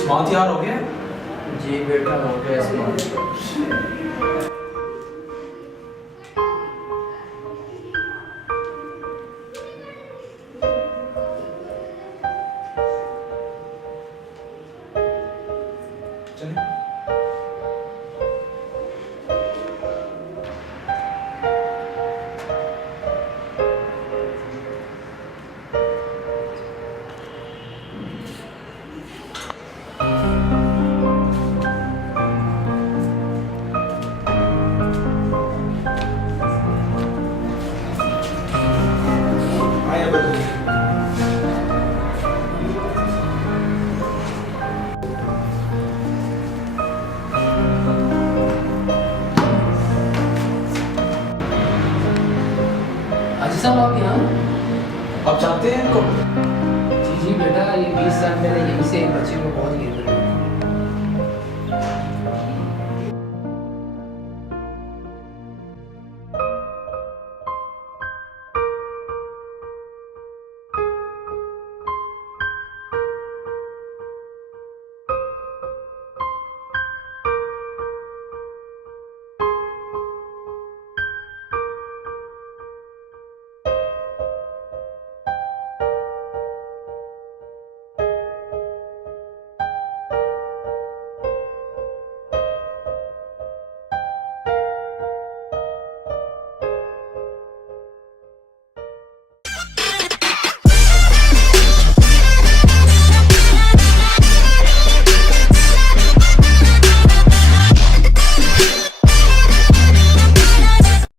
Smart यार हो गया? जी बेटा हो गया स्मार्ट। चलिए। आइए बच्चे। अजी साहब आप यहाँ? आप जानते हैं इनको? जी जी बेटा, ये 20 साल पहले यहीं से एक बच्चे को बहुत गिर गए।